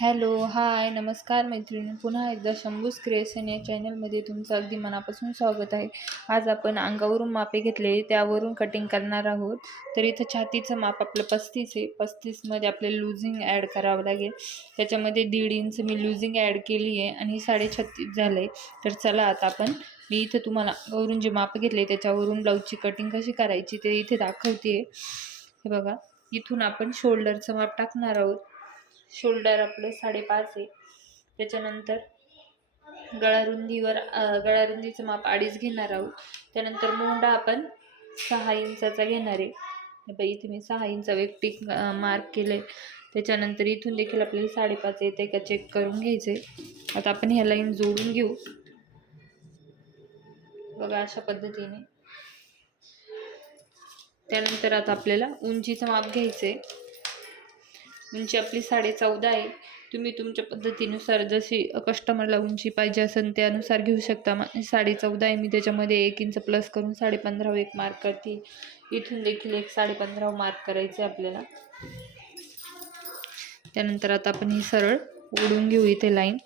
Hello, हाय, नमस्कार मैत्रिणी. पुन्हा एकदा शंभूज क्रिएशन या चॅनलमध्ये तुमचं अगदी मनापासून स्वागत आहे. आज आपण अंगावरून मापे घेतले, त्यावरून कटिंग करणार आहोत. तर इथं छातीचं माप आपलं 35 आहे. 35मध्ये आपल्याला लुझिंग ॲड करावं लागेल. त्याच्यामध्ये 1.5 इंच मी लुझिंग ॲड केली आहे आणि 36.5 झालं आहे. तर चला आता मी इथं तुम्हाला वरून जे माप घेतले त्याच्यावरून ब्लाऊजची कटिंग कशी करायची ते इथे दाखवते. हे बघा, इथून आपण शोल्डरचं माप टाकणार आहोत. शोल्डर आपलं 5.5 आहे. त्याच्यानंतर गळारुंदीचं माप 2.5 घेणार आहोत. त्यानंतर मोंडा आपण 6 इंचाचा घेणार आहे. इथे मी 6 इंचा एक टिक मार्क केलंय. त्याच्यानंतर इथून देखील आपल्याला 5.5 येते का चेक करून घ्यायचे. आता आपण ह्या लाईन जोडून घेऊ. बघा अशा पद्धतीने. त्यानंतर आता आपल्याला उंचीचं माप घ्यायचंय. उंची आपली 14.5 आहे. तुम्ही तुमच्या पद्धतीनुसार जशी कस्टमरला उंची पाहिजे असेल त्यानुसार घेऊ शकता. 14.5 आहे मी, त्याच्यामध्ये 1 इंच प्लस करून 15.5 एक मार्क करते. इथून देखील एक 15.5 मार्क करायचे आपल्याला. त्यानंतर आता आपण ही सरळ ओढून घेऊ इथे लाईन.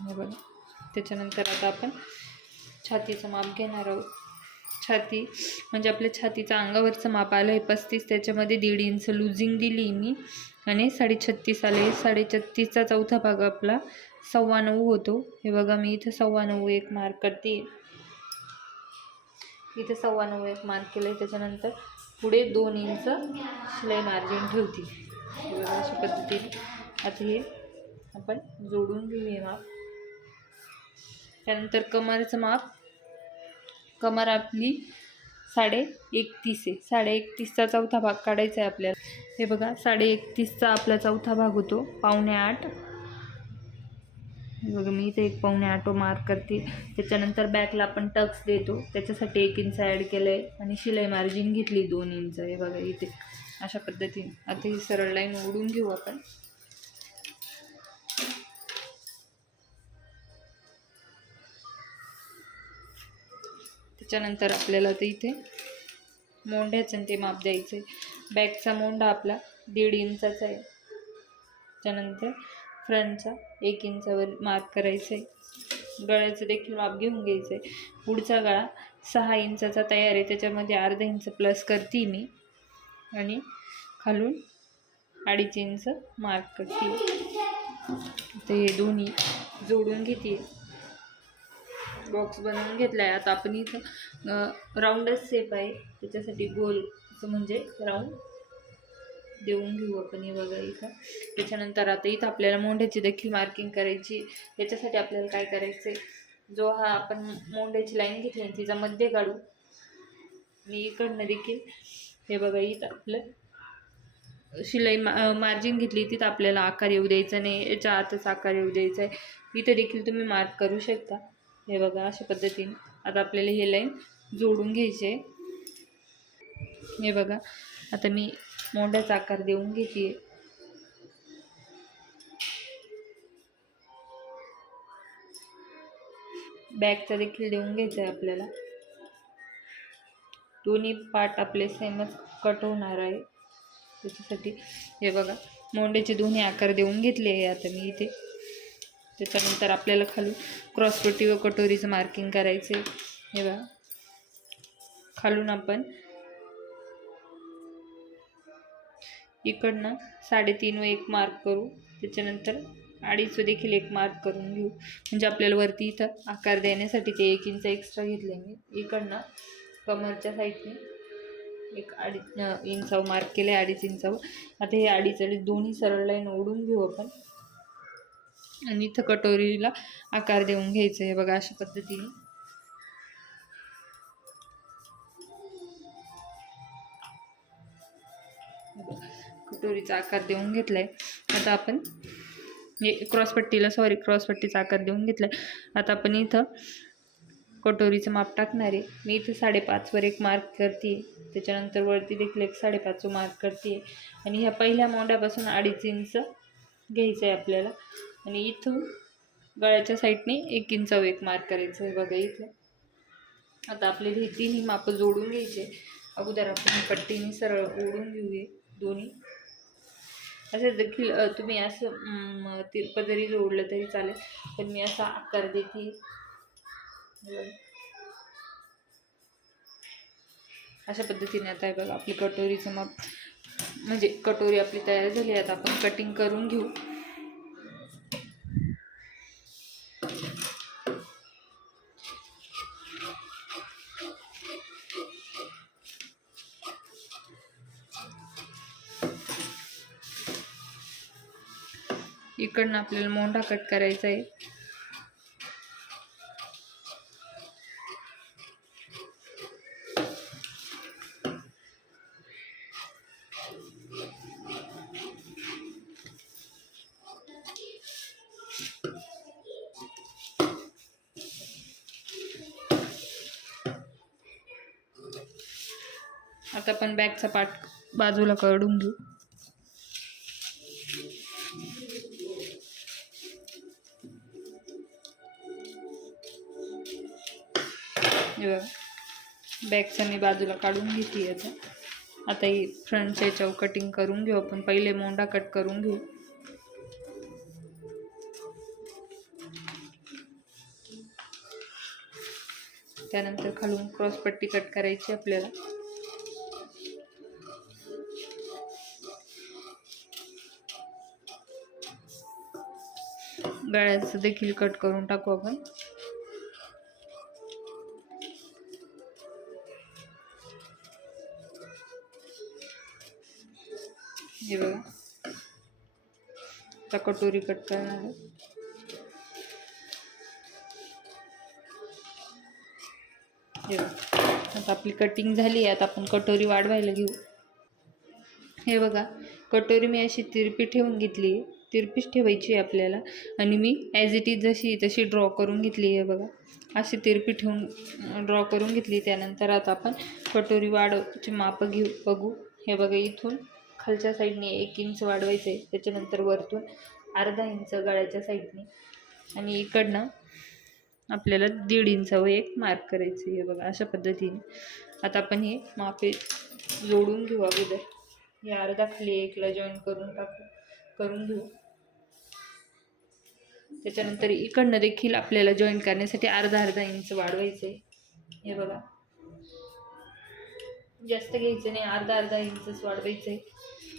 बघा. त्याच्यानंतर आता आपण छातीचं माप घेणार आहोत. छाती म्हणजे आपल्या छातीचं अंगावरचं माप आलं आहे 35. त्याच्यामध्ये 1.5 इंच लुझिंग दिली मी आणि 36.5 आले. 36.5चा चौथा भाग आपला 9.25 होतो. हे बघा, मी इथं 9.25 एक मार्क करते. इथे 9.25 एक मार्क केलं आहे. त्याच्यानंतर पुढे 2 इंच शिलाई मार्जिन ठेवते. हे बघा अशा पद्धतीने. आता हे आपण जोडून घेऊ हे माप. त्यानंतर कमरचं माप. कमर आपली 31.5 आहे. 31.5चा चौथा भाग काढायचा आहे आपल्याला. हे बघा, 31.5चा आपला चौथा भाग होतो 7.25. बघा, मी इथे 7.25 मार्क करते. त्याच्यानंतर बॅकला आपण टक्स देतो, त्याच्यासाठी 1 इंच ॲड केलं आहे आणि शिलाई मार्जिन घेतली 2 इंच. हे बघा इथे अशा पद्धतीने. आता ही सरळ लाईन ओढून घेऊ आपण. त्याच्यानंतर आपल्याला ते इथे मोंढ्याचं ते माप द्यायचं आहे. बॅकचा मोंढा आपला 1.5 इंचाचा आहे. त्यानंतर फ्रंटचा 1 इंचावर मार्क करायचं आहे. गळ्याचं देखील माप घेऊन घ्यायचं आहे. पुढचा गळा 6 इंचाचा तयार आहे. त्याच्यामध्ये अर्धा इंच प्लस करते मी आणि खालून 2.5 इंच मार्क करते. तर हे दोन्ही जोडून घेते. बॉक्स बनवून घेतला आहे. आता आपण इथं राऊंडच शेप आहे, त्याच्यासाठी गोल असं म्हणजे राऊंड देऊन घेऊ आपण. हे बघा इथं. त्याच्यानंतर आता इथं आपल्याला मोंढ्याची देखील मार्किंग करायची. याच्यासाठी आपल्याला काय करायचं आहे, जो हा आपण मोंढ्याची लाईन घेतली आहे तिचा मध्य काढू. मी इकडनं देखील हे बघा इथं आपलं शिलाई मार्जिन घेतली, तिथं आपल्याला आकार येऊ द्यायचा नाही, याच्या आतच आकार येऊ द्यायचा आहे. इथं देखील तुम्ही मार्क करू शकता. हे बघा अशा पद्धतीने. आता आपल्याला हे लाईन जोडून घ्यायचे. हे बघा, आता मी मोंढ्याचा आकार देऊन घेते. बॅकचा देखील देऊन घ्यायचा आहे आपल्याला. दोन्ही पार्ट आपले सेमच कट होणार आहे. त्याच्यासाठी हे बघा, मोंढ्याचे दोन्ही आकार देऊन घेतले आहे आता मी इथे. त्याच्यानंतर आपल्याला खालून क्रॉसपट्टी व कटोरीचं मार्किंग करायचं आहे. हे बघा, खालून आपण इकडनं 3.5 व 1 मार्क करू. त्याच्यानंतर 2.5 देखील 1 मार्क करून घेऊ. म्हणजे आपल्याला वरती इथं आकार देण्यासाठी ते 1 इंच एक्स्ट्रा घेतले मी. इकडनं कमरच्या साईडने 2.5 इंचावर मार्क केले, 2.5 इंचावर. आता हे 2.5 दोन्ही सरळ लाईन ओढून घेऊ आपण आणि इथं कटोरीला आकार देऊन घ्यायचं. हे बघा अशा पद्धतीने. कटोरीचा आकार देऊन घेतलाय. आता आपण क्रॉसपट्टीचा आकार देऊन घेतलाय. आता आपण इथं कटोरीचं माप टाकणार आहे. मी इथं 5.5 वर 1 मार्क करते. त्याच्यानंतर वरती देखील एक 5.5 मार्क करते आणि ह्या पहिल्या मोंढ्यापासून 2.5 इंच घ्यायचं आहे आपल्याला आणि इथून गळ्याच्या साईडने 1 इंचावर 1 मार्क करायचं आहे. बघा इथं. आता आपल्याला हे तिन्ही माप जोडून घ्यायचे. अगोदर आपण पट्टीने सरळ ओढून घेऊया दोन्ही. असं देखील तुम्ही असं तिरपं जरी जोडलं तरी चालेल, पण मी असा आकार देते. अशा पद्धतीने आता आहे बघा आपली कटोरीचं माप, म्हणजे कटोरी आपली तयार झाली. आता आपण कटिंग करून घेऊ. इकडनं आपल्याला मोंढा कट करायचा आहे. आता आपण बॅगचा पार्ट बाजूला काढून घेऊ. बॅगचा मी बाजूला काढून घेते. आता ही फ्रंटच्या याच्यावर कटिंग करून घेऊ आपण. पहिले मोंडा कट करून घेऊ. त्यानंतर खालून क्रॉस पट्टी कट करायची आपल्याला. गळ्याचं देखील कट करून टाकू आपण. हे बघा आता कटोरी कट करणार आहे. हे बघा आता आपली कटिंग झाली. आता आपण कटोरी वाढवायला घेऊ. हे बघा कटोरी मी अशी तिरपी ठेवून घेतली आहे. तिरपीच ठेवायची आहे आपल्याला. आणि मी ॲज इट इज जशी तशी ड्रॉ करून घेतली आहे बघा. अशी तिरपी ठेवून ड्रॉ करून घेतली. त्यानंतर आता आपण कटोरी वाढवची माप घेऊ बघू. हे बघा इथून खालच्या साईडने 1 इंच वाढवायचं आहे. त्याच्यानंतर वरतून अर्धा इंच गळ्याच्या साईडने, आणि इकडनं आपल्याला 1.5 इंचावर एक मार्क करायचं आहे. हे बघा अशा पद्धतीने. आता आपण हे मापे जोडून घेऊ. अगोदर या अर्धा खाली एकला जॉईन करून घेऊ. त्याच्यानंतर इकडनं देखील आपल्याला जॉईन करण्यासाठी अर्धा इंच वाढवायचं आहे. हे बघा जास्त घ्यायचं नाही, अर्धा इंचच वाढवायचं आहे,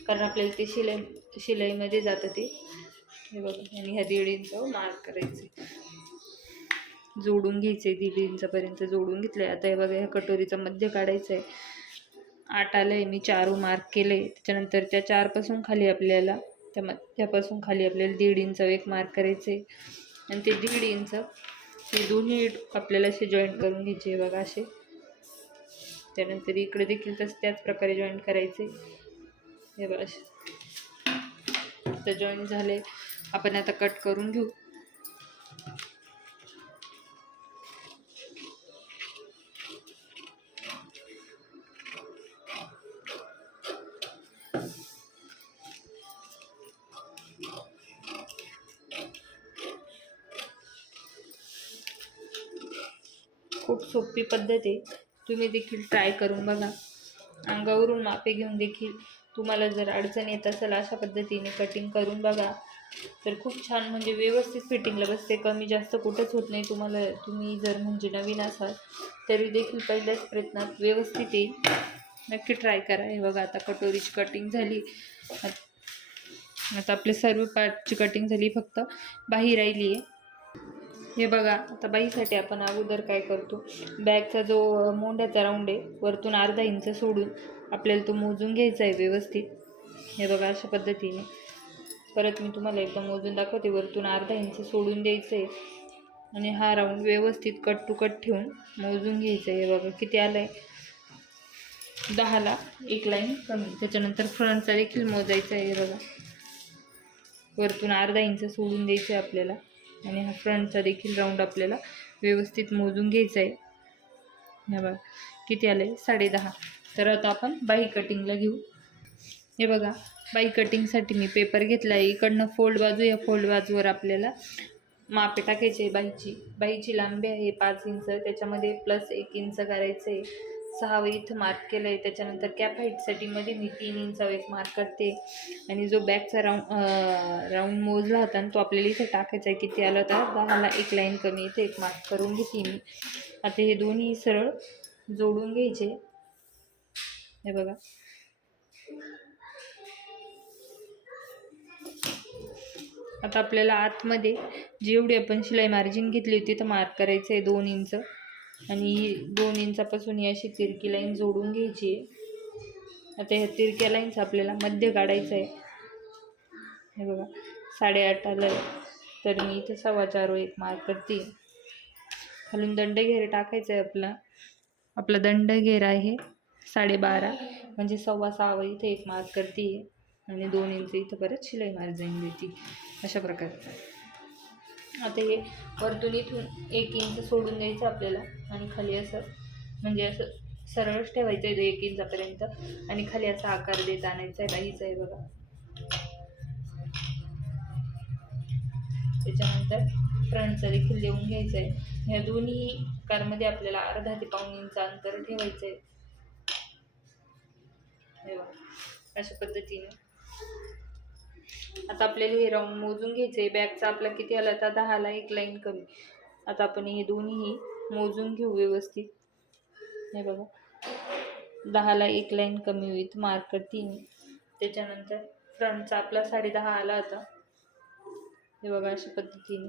कारण आपल्याला ते शिलाईमध्ये जातं ते. हे बघा आणि ह्या 1.5 इंचावर मार्क करायचे, जोडून घ्यायचे. 1.5 इंचापर्यंत जोडून घेतले. आता हे बघा ह्या कटोरीचा मध्य काढायचं आहे. 8 आलं आहे, मी 4 मार्क केले. त्याच्यानंतर त्या 4 पासून खाली आपल्याला त्यापासून खाली आपल्याला 1.5 इंच एक मार्क करायचे. आणि ते 1.5 इंच हे दोन्ही आपल्याला असे जॉईंट करून घ्यायचे बघा असे. त्यानंतर इकडे देखील त्याच प्रकारे जॉईंट करायचे. हे बघा असे तर जॉईंट झाले. आपण आता कट करून घेऊ. खूप सोपी पद्धत आहे, तुम्ही देखील ट्राय करून बघा. अंगावरून मापे घेऊन देखील तुम्हाला जर अडचण येत असेल अशा पद्धतीने कटिंग करून बघा, तर खूप छान म्हणजे व्यवस्थित फिटिंगला बसते. कमी जास्त कुठंच होत नाही. तुम्ही जर म्हणजे नवीन असाल तरी देखील पहिल्याच प्रयत्नात व्यवस्थित येईल. नक्की ट्राय करा. हे बघा आता कटोरीची कटिंग झाली. आता आपले सर्व पार्टची कटिंग झाली, फक्त बाही राहिली आहे. हे बघा आता बाहीसाठी आपण अगोदर काय करतो, बॅगचा जो मोंड्याचा राऊंड आहे वरतून अर्धा इंच सोडून आपल्याला तो मोजून घ्यायचा आहे व्यवस्थित. हे बघा अशा पद्धतीने. परत मी तुम्हाला एकदा मोजून दाखवते. वरतून अर्धा इंच सोडून द्यायचं आहे आणि हा राऊंड व्यवस्थित कट टू कट ठेवून मोजून घ्यायचं आहे. हे बघा किती आलं आहे, 10ला 1 लाईन कमी. त्याच्यानंतर फ्रंटचा देखील मोजायचा आहे. हे बघा वरतून अर्धा इंच सोडून द्यायचं आहे आपल्याला, आणि हा फ्रंटचा देखील राऊंड आपल्याला व्यवस्थित मोजून घ्यायचा आहे. हे बघा किती आलं आहे, 10.5. तर आता आपण बाही कटिंगला घेऊ. हे बघा बाही कटिंगसाठी मी पेपर घेतला आहे. इकडनं फोल्ड बाजू, या फोल्ड बाजूवर आपल्याला मापे टाकायचे आहे. बाहीची लांबी आहे 5 इंच, त्याच्यामध्ये +1 इंच करायचं आहे. 6 इथं मार्क केलं आहे. त्याच्यानंतर कॅप हाईटसाठी मध्ये मी 3 इंचावर एक मार्क करते आणि जो बॅकचा राऊंड मोजला होता आणि तो आपल्याला इथे टाकायचा आहे. किती आला होता 10ला एक लाईन कमी इथे एक मार्क करून घेते मी. आता हे दोन्ही सरळ जोडून घ्यायचे. हे बघा आता आपल्याला आतमध्ये जेवढी आपण शिलाई मार्जिन घेतली होती तर मार्क करायचं आहे 2 इंच आणि 2 इंचापासून ही अशी तिरकी लाईन जोडून घ्यायची आहे. आता ह्या तिरक्या लाईनचा आपल्याला मध्य काढायचं आहे. हे बघा 8.5 आलं आहे तर मी इथे 4.25 एक मार्क करते. खालून दंडघेर टाकायचं आहे. आपला दंडघेर आहे 12.5 म्हणजे 6.25 इथे एक मार्क करते आणि 2 इंच इथं परत शिलाई मार्जिन देते अशा प्रकारे. आता हे वरतून इथून 1 इंच सोडून द्यायचं आपल्याला आणि खाली असं म्हणजे असं सरळच ठेवायचं आहे 1 इंचापर्यंत आणि खाली असा आकार देत आणायचा आहे बाहीचा. आहे बघा त्याच्यानंतर फ्रंटचा देखील देऊन घ्यायचं आहे. ह्या दोन्ही कारमध्ये आपल्याला अर्धा ते पाऊण इंच अंतर ठेवायचं आहे. हे बघा अशा पद्धतीने. आता आपल्याला हे राऊंड मोजून घ्यायचं आहे. बॅकचा आपला किती आला तर 10ला एक लाईन कमी. आता आपण हे दोन्हीही मोजून घेऊ व्यवस्थित. हे बघा 10ला एक लाईन कमी होईल मार्क करते मी. त्याच्यानंतर फ्रंटचा आपला 10.5 आला होता. हे बघा अशा पद्धतीने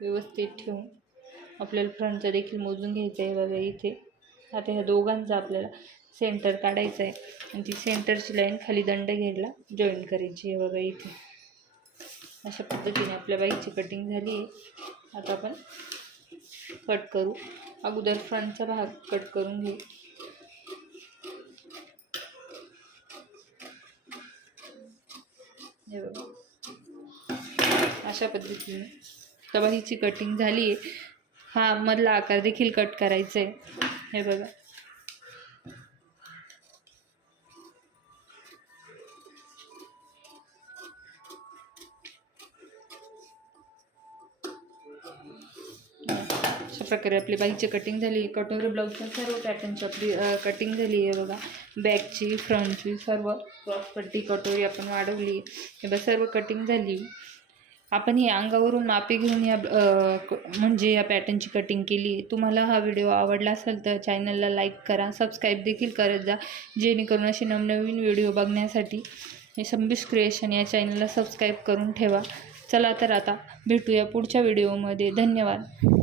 व्यवस्थित ठेवून आपल्याला फ्रंटचा देखील मोजून घ्यायचं आहे. बघा इथे आता ह्या दोघांचा आपल्याला सेंटर काढायचं आहे आणि ती सेंटरची लाईन खाली दंडघेरला जॉईन करायची आहे. बघा इथे अशा पद्धतीने आपल्या बाईची कटिंग झाली आहे. आता आपण कट करू. अगोदर फ्रंटचा भाग कट करून घेऊ. हे बघा अशा पद्धतीने तर बाईची कटिंग झाली आहे. हा मधला आकार देखील कट करायचा आहे. हे बघा अशा प्रकारे आपली बाईची कटिंग झाली. कटोरी ब्लाऊजच्या सर्व पॅटर्नची आपली कटिंग झाली आहे. बघा बॅकची फ्रंटची सर्व क्रॉसपट्टी कटोरी आपण वाढवली. हे बघा सर्व कटिंग झाली. आपण ही अंगावरून मापे घेऊन म्हणजे या पॅटर्नची कटिंग केली. तुम्हाला हा व्हिडिओ आवडला असेल तर चॅनलला लाईक करा, सबस्क्राईब देखील करत जा जेणेकरून असे नवनवीन व्हिडिओ बघण्यासाठी हे शंभूज क्रिएशन या चॅनलला सबस्क्राईब करून ठेवा. चला तर आता भेटूया पुढच्या व्हिडिओमध्ये. धन्यवाद.